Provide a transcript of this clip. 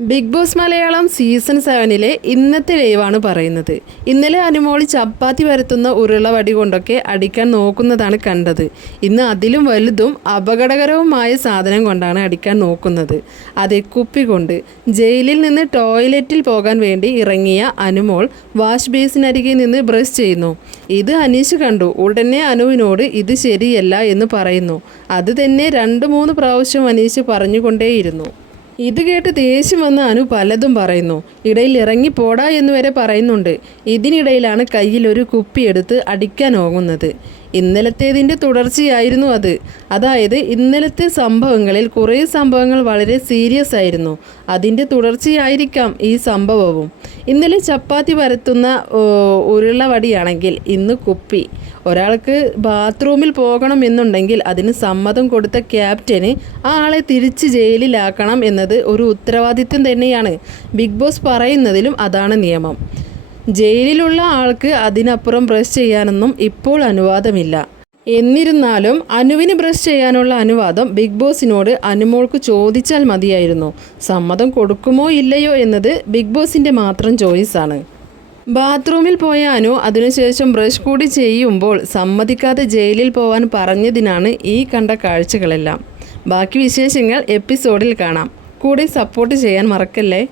Big Boss Malayalam season സെവനിലെ ഇന്നത്തെ ലൈവാണ് പറയുന്നത്. ഇന്നലെ അനുമോളി ചപ്പാത്തി പരത്തുന്ന ഉരുളവടി കൊണ്ടൊക്കെ അടിക്കാൻ നോക്കുന്നതാണ് കണ്ടത്. ഇന്ന് അതിലും വലുതും അപകടകരവുമായ സാധനം കൊണ്ടാണ് അടിക്കാൻ നോക്കുന്നത്. അതെ കുപ്പി കൊണ്ട്. ജയിലിൽ നിന്ന് ടോയ്ലറ്റിൽ പോകാൻ വേണ്ടി ഇറങ്ങിയ അനുമോൾ വാഷ് ബേസിനരികിൽ നിന്ന് ബ്രഷ് ചെയ്യുന്നു. ഇത് അനീഷ് കണ്ടു. ഉടനെ അനുവിനോട് ഇത് ശരിയല്ല എന്ന് പറയുന്നു. അത് തന്നെ രണ്ട് മൂന്ന് പ്രാവശ്യം അനീഷ് പറഞ്ഞുകൊണ്ടേയിരുന്നു. ഇത് കേട്ട് ദേഷ്യം വന്ന അനു പലതും പറയുന്നു. ഇടയിൽ ഇറങ്ങി പോടാ എന്ന് വരെ പറയുന്നുണ്ട്. ഇതിനിടയിലാണ് കയ്യിൽ ഒരു കുപ്പി കുപ്പിയെടുത്ത് അടിക്കാൻ ഓങ്ങുന്നത്. ഇന്നലത്തേതിന്റെ തുടർച്ചയായിരുന്നു അത്. അതായത് ഇന്നലത്തെ സംഭവങ്ങളിൽ കുറേ സംഭവങ്ങൾ വളരെ സീരിയസ് ആയിരുന്നു. അതിന്റെ തുടർച്ചയായിരിക്കാം ഈ സംഭവവും. ഇന്നലെ ചപ്പാത്തി പരത്തുന്ന ഉരുളവടിയാണെങ്കിൽ ഇന്ന് കുപ്പി. ഒരാൾക്ക് ബാത്റൂമിൽ പോകണം എന്നുണ്ടെങ്കിൽ അതിന് സമ്മതം കൊടുത്ത ക്യാപ്റ്റന് ആ ആളെ തിരിച്ച് ജയിലിലാക്കണം എന്നത് ഒരു ഉത്തരവാദിത്വം തന്നെയാണ്. ബിഗ് ബോസ് പറയുന്നതിലും അതാണ് നിയമം. ജയിലിലുള്ള ആൾക്ക് അതിനപ്പുറം പ്രസ് ചെയ്യാനൊന്നും ഇപ്പോൾ അനുവാദമില്ല. എന്നിരുന്നാലും അനുവിന് ബ്രഷ് ചെയ്യാനുള്ള അനുവാദം ബിഗ് ബോസിനോട് അനുമോൾക്ക് ചോദിച്ചാൽ മതിയായിരുന്നു. സമ്മതം കൊടുക്കുമോ ഇല്ലയോ എന്നത് ബിഗ് ബോസിന്റെ മാത്രം ചോയ്സാണ്. ബാത്റൂമിൽ പോയ അനു അതിനുശേഷം ബ്രഷ് കൂടി ചെയ്യുമ്പോൾ സമ്മതിക്കാതെ ജയിലിൽ പോവാൻ പറഞ്ഞതിനാണ് ഈ കണ്ട കാഴ്ചകളെല്ലാം. ബാക്കി വിശേഷങ്ങൾ എപ്പിസോഡിൽ കാണാം. കൂടെ സപ്പോർട്ട് ചെയ്യാൻ മറക്കല്ലേ?